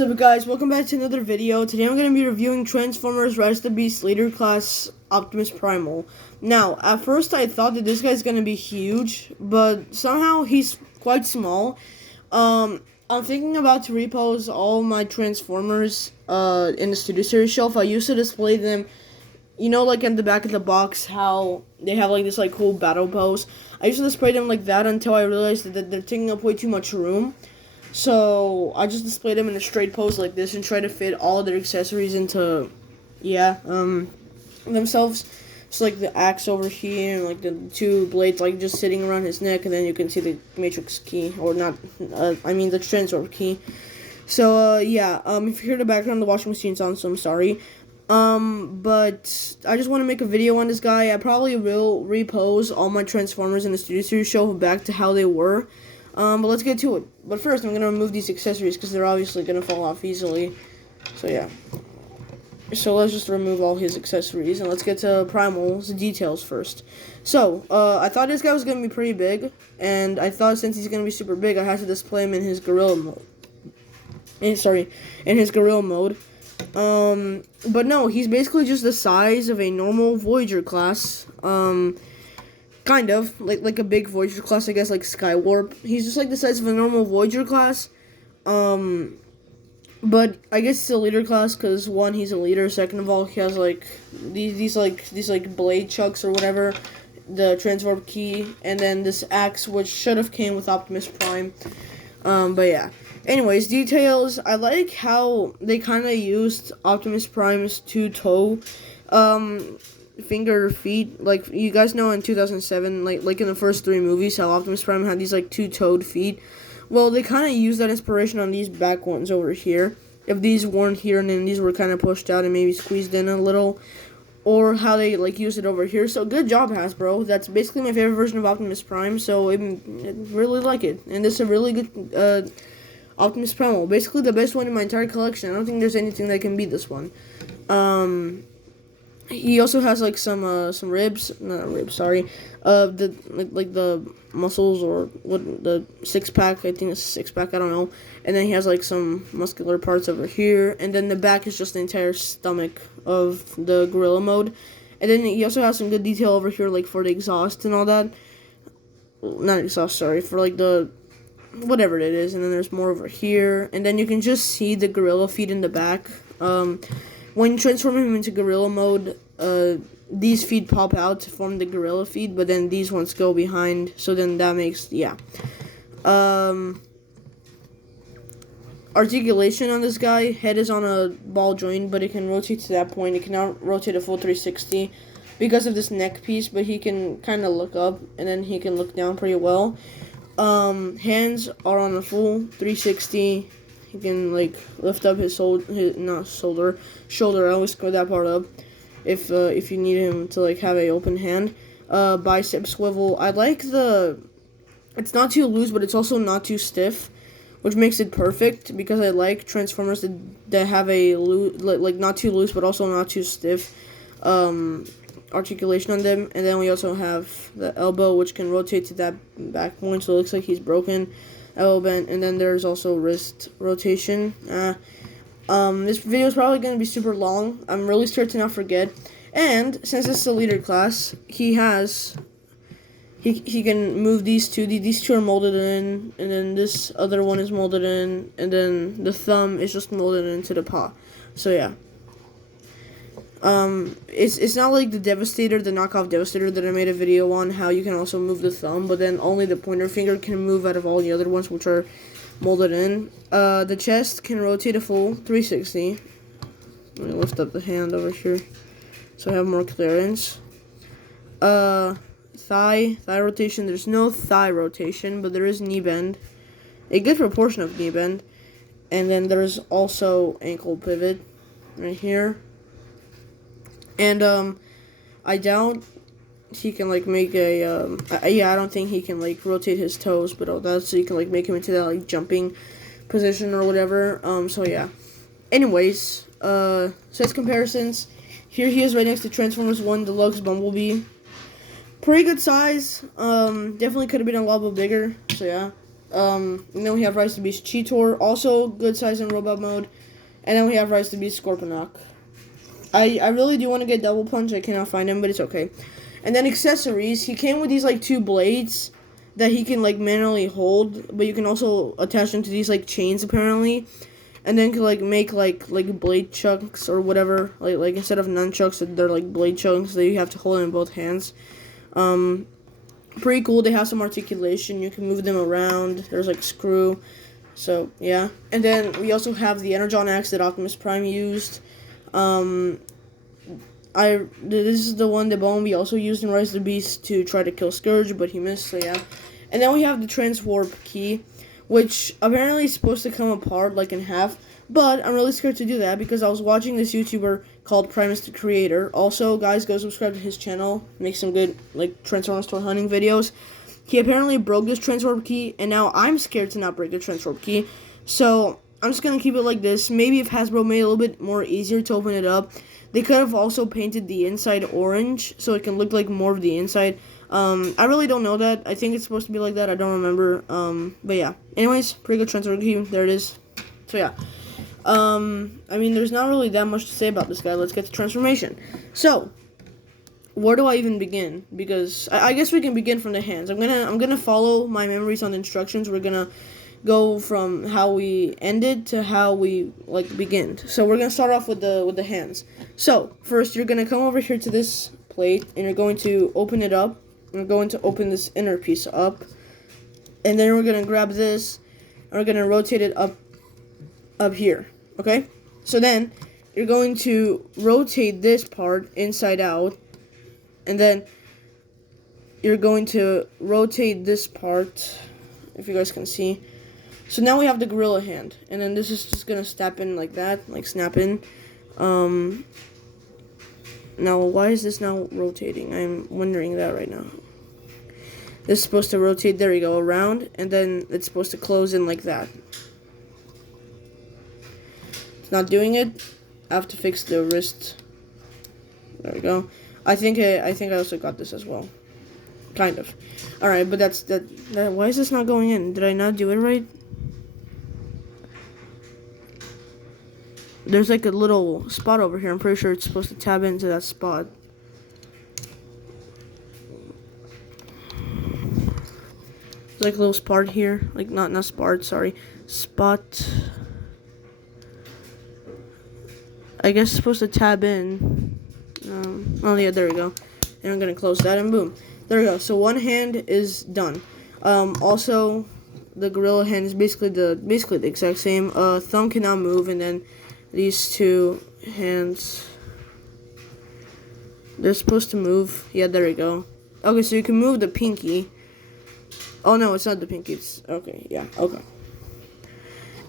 What's up, guys? Welcome back to another video. Today I'm going to be reviewing Transformers Rise of the Beast Leader Class Optimus Primal. Now, at first I thought that this guy's going to be huge, but somehow he's quite small. I'm thinking about to repose all my Transformers in the Studio Series shelf. I used to display them, you know, like in the back of the box, how they have like this like cool battle pose. I used to display them like that until I realized that they're taking up way too much room. So I just displayed them in a straight pose like this and try to fit all of their accessories into, themselves. It's like the axe over here and like the two blades like just sitting around his neck, and then you can see the matrix key, or not, the transfer key. So if you hear the background, the washing machine's on, so I'm sorry. But I just want to make a video on this guy. I probably will repose all my Transformers in the Studio Series shelf back to how they were. But let's get to it. But first, I'm going to remove these accessories because they're obviously going to fall off easily. So, yeah. So, let's just remove all his accessories. And let's get to Primal's details first. So, I thought this guy was going to be pretty big. And I thought since he's going to be super big, I had to display him in his gorilla mode. In his gorilla mode. But no, he's basically just the size of a normal Voyager class. Kind of, like a big Voyager class, I guess, like Skywarp. He's just like the size of a normal Voyager class. But I guess it's a leader class because, one, he's a leader. Second of all, he has like these blade chucks or whatever, the transform key, and then this axe, which should have came with Optimus Prime. But yeah. Anyways, details. I like how they kind of used Optimus Prime's two-toe finger feet. Like, you guys know in 2007, like in the first three movies, how Optimus Prime had these like two-toed feet. Well, they kind of used that inspiration on these back ones over here. If these weren't here and then these were kind of pushed out and maybe squeezed in a little, or how they like used it over here. So good job, Hasbro. That's basically my favorite version of Optimus Prime. So I really like it, and this is a really good Optimus Primal. Basically the best one in my entire collection. I don't think there's anything that can beat this one. He also has like some ribs, not ribs, sorry. The muscles, or what, the six-pack, I think it's a six-pack, I don't know. And then he has like some muscular parts over here, and then the back is just the entire stomach of the gorilla mode. And then he also has some good detail over here, like for the exhaust and all that. Not exhaust, sorry, for like the whatever it is. And then there's more over here, and then you can just see the gorilla feet in the back. When you transform him into gorilla mode, these feet pop out to form the gorilla feet, but then these ones go behind, so then that makes, articulation on this guy. Head is on a ball joint, but it can rotate to that point. It cannot rotate a full 360 because of this neck piece, but he can kind of look up, and then he can look down pretty well. Hands are on a full 360. He can like lift up his shoulder. I always screw that part up. If you need him to like have a open hand. Bicep swivel. I like it's not too loose, but it's also not too stiff, which makes it perfect because I like Transformers that have a like not too loose, but also not too stiff articulation on them. And then we also have the elbow, which can rotate to that back point, so it looks like he's broken. Elbow bent, and then there's also wrist rotation. This video is probably going to be super long. I'm really scared to not forget. And since this is a leader class, he can move these two. These two are molded in, and then this other one is molded in, and then the thumb is just molded into the paw. So yeah. It's not like the Devastator, the knockoff Devastator that I made a video on, how you can also move the thumb, but then only the pointer finger can move out of all the other ones, which are molded in. The chest can rotate a full 360. Let me lift up the hand over here so I have more clearance. Thigh rotation. There's no thigh rotation, but there is knee bend. A good proportion of knee bend. And then there's also ankle pivot right here. And, I doubt he can, like, make a, I don't think he can, like, rotate his toes, but that's so you can, like, make him into that, like, jumping position or whatever. So, yeah. Anyways, size comparisons. Here he is right next to Transformers 1 Deluxe Bumblebee. Pretty good size. Definitely could have been a lot bigger, so, yeah. And then we have Rise to Beast Cheetor, also good size in robot mode. And then we have Rise to Beast Scorponok. I really do want to get Double Punch. I cannot find him, but it's okay. And then accessories. He came with these like 2 blades that he can like manually hold, but you can also attach them to these like chains apparently. And then can like make like blade chunks or whatever. Like instead of nunchucks, they're like blade chunks that you have to hold in both hands. Pretty cool. They have some articulation. You can move them around. There's like screw. So yeah. And then we also have the Energon axe that Optimus Prime used. This is the one that Bumblebee also used in Rise of the Beast to try to kill Scourge, but he missed. So yeah. And then we have the Transwarp key, which apparently is supposed to come apart like in half. But I'm really scared to do that because I was watching this YouTuber called Primus the Creator. Also, guys, go subscribe to his channel. Makes some good like Transformers toy hunting videos. He apparently broke this Transwarp key, and now I'm scared to not break the Transwarp key. So I'm just gonna keep it like this. Maybe if Hasbro made it a little bit more easier to open it up, they could have also painted the inside orange so it can look like more of the inside. I really don't know that. I think it's supposed to be like that. I don't remember. But yeah. Anyways, pretty good Transwarp key. There it is. So yeah. I mean, there's not really that much to say about this guy. Let's get to transformation. So, where do I even begin? Because I guess we can begin from the hands. I'm gonna follow my memories on the instructions. We're gonna go from how we ended to how we like began. So we're gonna start off with the hands. So first, you're gonna come over here to this plate, and you're going to open it up. We're going to open this inner piece up, and then we're gonna grab this, and we're gonna rotate it up here. Okay, so then you're going to rotate this part inside out, and then you're going to rotate this part, if you guys can see. So now we have the gorilla hand, and then this is just gonna snap in like that, like snap in. Now why is this now rotating? I'm wondering that right now. This is supposed to rotate, there you go, around, and then it's supposed to close in like that. Not doing it. I have to fix the wrist. There we go. I think I also got this as well. Kind of. All right, but that's that. Why is this not going in? Did I not do it right? There's like a little spot over here. I'm pretty sure it's supposed to tab into that spot. There's like a little spot here. Like not spot. Sorry, spot. I guess it's supposed to tab in. Oh yeah, there we go. And I'm gonna close that and boom. There we go. So one hand is done. Also, the gorilla hand is basically the exact same. Thumb cannot move, and then these 2 hands, they're supposed to move. Yeah, there we go. Okay, so you can move the pinky. Oh no, it's not the pinky. It's okay. Yeah, okay.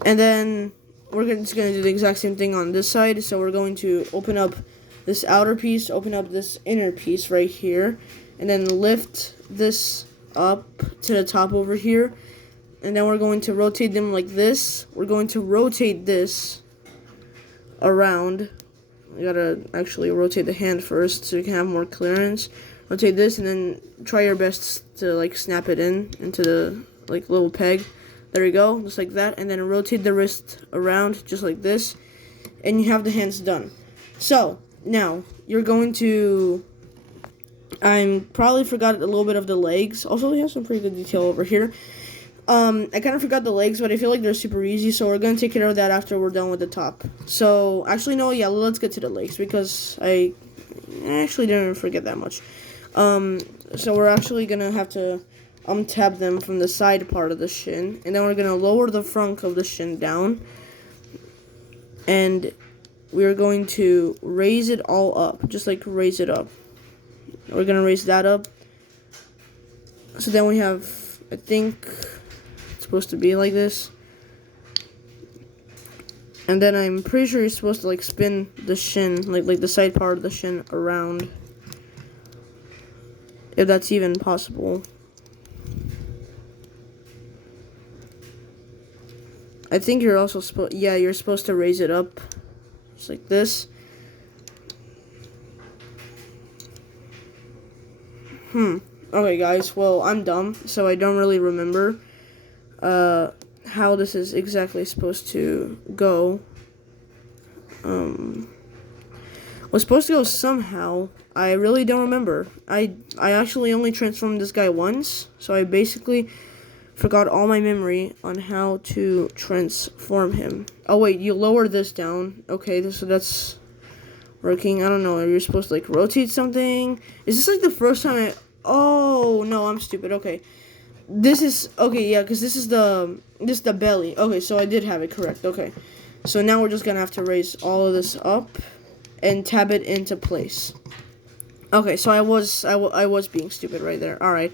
And then we're just going to do the exact same thing on this side. So we're going to open up this outer piece, open up this inner piece right here, and then lift this up to the top over here. And then we're going to rotate them like this. We're going to rotate this around. You gotta actually rotate the hand first so you can have more clearance. Rotate this and then try your best to like snap it into the like little peg. There you go, just like that, and then rotate the wrist around just like this, and you have the hands done. So now you're going to, I probably forgot a little bit of the legs. Also, we have some pretty good detail over here. I kind of forgot the legs, but I feel like they're super easy, so we're gonna take care of that after we're done with the top. So actually, no, yeah, let's get to the legs because I actually didn't forget that much. So we're actually gonna have to untap them from the side part of the shin, and then we're gonna lower the front of the shin down, and we're going to raise it all up, just like raise it up. We're gonna raise that up, so then we have, I think it's supposed to be like this, and then I'm pretty sure you're supposed to like spin the shin, like the side part of the shin around, if that's even possible. I think you're also supposed, yeah, you're supposed to raise it up, just like this. Okay, guys, well, I'm dumb, so I don't really remember. how this is exactly supposed to go. Was supposed to go somehow. I really don't remember. I actually only transformed this guy once, so I basically forgot all my memory on how to transform him. Oh wait, you lower this down. Okay, so that's working. I don't know. Are you supposed to like rotate something? Is this like the first time I? Oh no, I'm stupid. Okay, this is okay. Yeah, because this is the belly. Okay, so I did have it correct. Okay, so now we're just gonna have to raise all of this up and tab it into place. Okay, so I was being stupid right there. All right.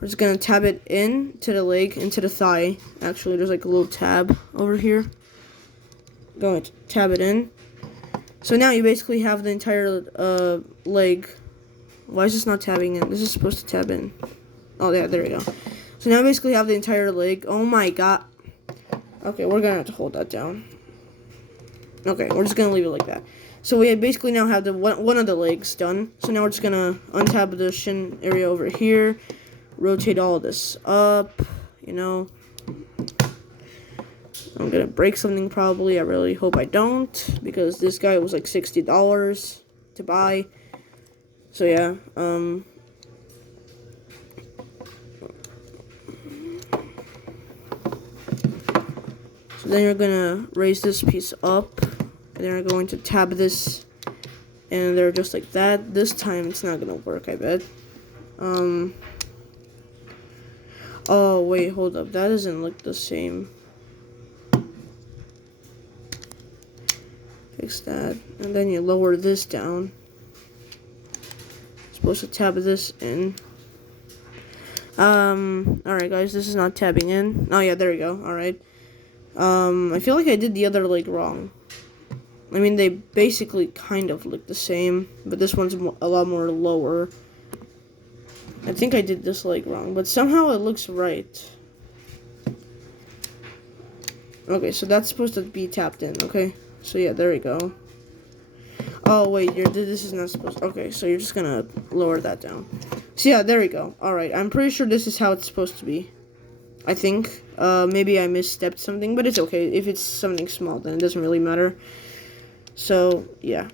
We're just gonna tab it in to the leg, into the thigh. Actually, there's like a little tab over here. Going to tab it in. So now you basically have the entire leg. Why is this not tabbing in? This is supposed to tab in. Oh yeah, there we go. So now you basically have the entire leg. Oh my god. Okay, we're gonna have to hold that down. Okay, we're just gonna leave it like that. So we basically now have the one of the legs done. So now we're just gonna untab the shin area over here. Rotate all of this up, you know. I'm gonna break something probably. I really hope I don't, because this guy was like $60 to buy. So yeah, so then you're gonna raise this piece up, and then you're going to tab this, and they're just like that. This time it's not gonna work, I bet. Oh, wait, hold up. That doesn't look the same. Fix that. And then you lower this down. Supposed to tab this in. Alright, guys. This is not tabbing in. Oh, yeah, there we go. Alright. I feel like I did the other leg wrong. I mean, they basically kind of look the same, but this one's a lot more lower. I think I did this leg wrong, but somehow it looks right. Okay, so that's supposed to be tapped in, okay? So yeah, there we go. Oh, wait, this is not supposed to... Okay, so you're just gonna lower that down. So yeah, there we go. Alright, I'm pretty sure this is how it's supposed to be. I think. Maybe I misstepped something, but it's okay. If it's something small, then it doesn't really matter. So, yeah.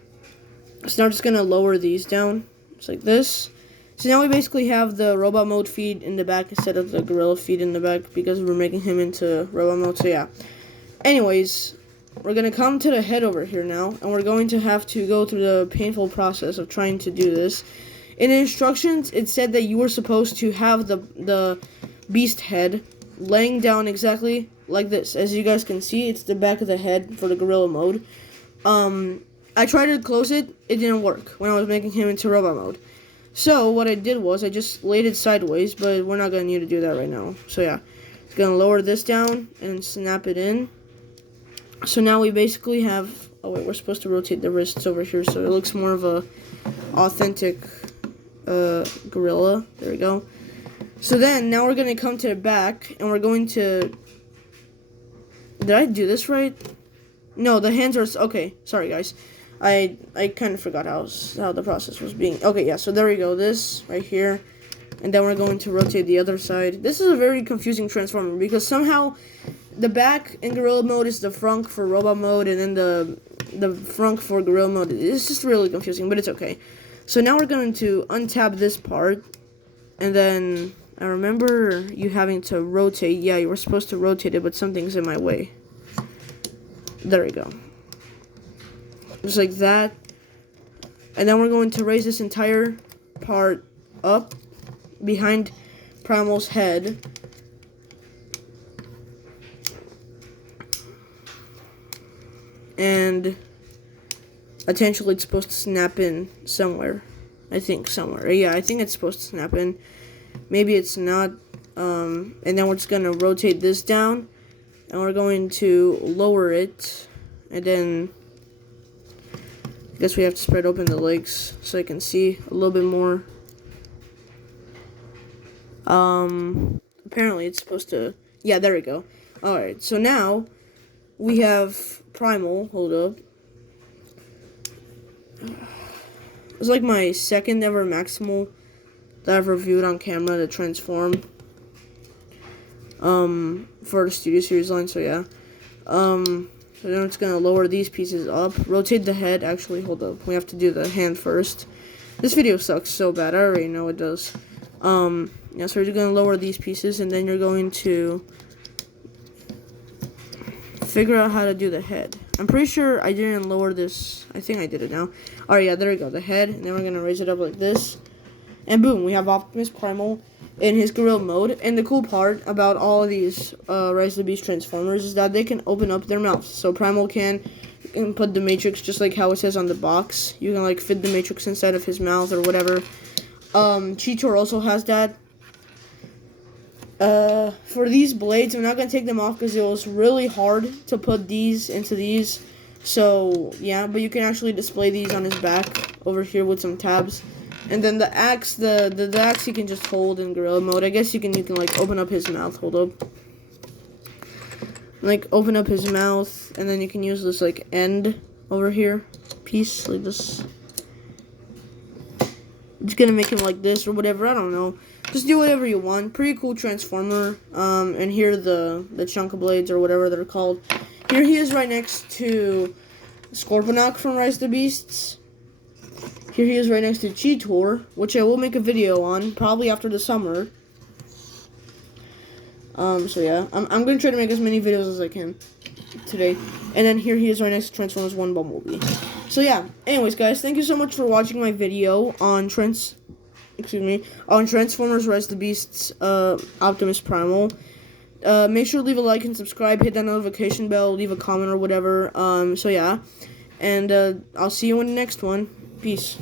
So now I'm just gonna lower these down. Just like this. So now we basically have the robot mode feed in the back instead of the gorilla feed in the back, because we're making him into robot mode, so yeah. Anyways, we're going to come to the head over here now, and we're going to have to go through the painful process of trying to do this. In the instructions, it said that you were supposed to have the beast head laying down exactly like this. As you guys can see, it's the back of the head for the gorilla mode. I tried to close it, it didn't work when I was making him into robot mode. So, what I did was, I just laid it sideways, but we're not going to need to do that right now. So, yeah. It's going to lower this down and snap it in. So, now we basically have... Oh, wait, we're supposed to rotate the wrists over here, so it looks more of a authentic gorilla. There we go. So, then, now we're going to come to the back, and we're going to... Did I do this right? No, the hands are... Okay, sorry, guys. I kind of forgot how the process was being. Okay, yeah, so there we go. This right here. And then we're going to rotate the other side. This is a very confusing transformer because somehow the back in gorilla mode is the front for robot mode, and then the front for gorilla mode. It's just really confusing, but it's okay. So now we're going to untab this part. And then I remember you having to rotate. Yeah, you were supposed to rotate it, but something's in my way. There we go. Just like that. And then we're going to raise this entire part up behind Primal's head. And potentially it's supposed to snap in somewhere. I think somewhere. Yeah, I think it's supposed to snap in. Maybe it's not. And then we're just going to rotate this down. And we're going to lower it. And then... I guess we have to spread open the legs so I can see a little bit more. Apparently it's supposed to... Yeah, there we go. Alright, so now we have Primal. Hold up. It's like my second ever Maximal that I've reviewed on camera to transform. for the Studio Series line. So yeah, so then it's gonna lower these pieces up, rotate the head. Actually, hold up, we have to do the hand first. This video sucks so bad. I already know it does. Yeah, so you're gonna lower these pieces, and then you're going to figure out how to do the head. I'm pretty sure I didn't lower this. I think I did it now. Alright, yeah, there we go. The head, and then we're gonna raise it up like this, and boom, we have Optimus Primal in his gorilla mode. And the cool part about all of these Rise of the Beast Transformers is that they can open up their mouths. So Primal can put the Matrix just like how it says on the box. You can like fit the Matrix inside of his mouth or whatever. Cheetor also has that. For these blades, I'm not going to take them off because it was really hard to put these into these. So, yeah, but you can actually display these on his back over here with some tabs. And then the axe, the axe you can just hold in gorilla mode. I guess you can like open up his mouth. Hold up. Like open up his mouth, and then you can use this like end over here piece like this. I'm just gonna make him like this or whatever. I don't know. Just do whatever you want. Pretty cool Transformer. And here the chunk of blades or whatever they're called. Here he is right next to Scorponok from Rise of the Beasts. Here he is right next to Cheetor, which I will make a video on, probably after the summer. So yeah, I'm going to try to make as many videos as I can today. And then here he is right next to Transformers 1 Bumblebee. So yeah, anyways guys, thank you so much for watching my video on Transformers Rise of the Beasts Optimus Primal. Make sure to leave a like and subscribe, hit that notification bell, leave a comment or whatever. So yeah, and I'll see you in the next one. Peace.